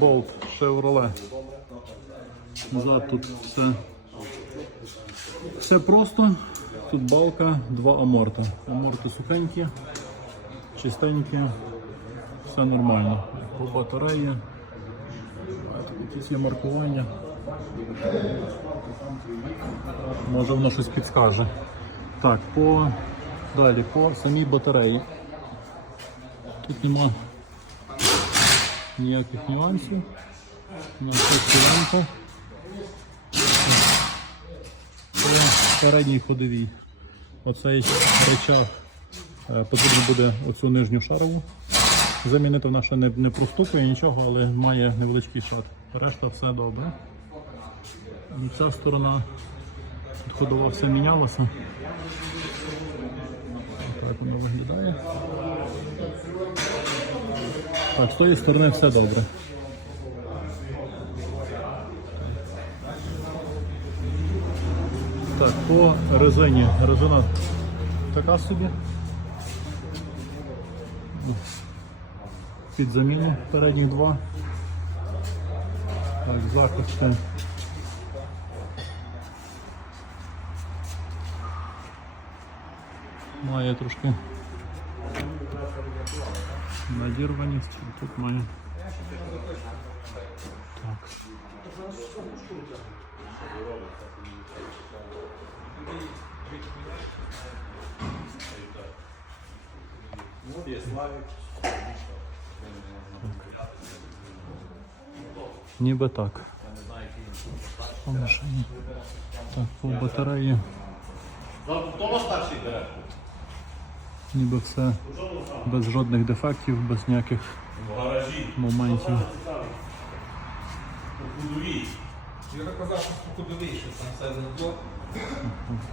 Bolt Chevrolet. Назад тут все. Все просто. Тут балка, два аморта. Аморти сухенькі, чистенькі, все нормально. По батареї. Якісь є маркування. Може воно щось підскаже. Так, по далі, по самій батареї. Тут нема ніяких нюансів. У На лампа. По передній ходовій. Оцей речах е, потрібно буде оцю нижню шарову. Замінити вона ще не, не простукує нічого, але має невеличкий шат. Решта все добре. Ця сторона тут ходова все мінялося. Так воно виглядає. Так, з тої сторони все добре. Так, по резині. Резина така собі. Під заміну передніх два. Так, захисти. Має трошки надірваність, а тут має. Так. Ніби так. По машині. Так, по батареї. Ніби все без жодних дефектів, без ніяких моментів. Я казав, що там все.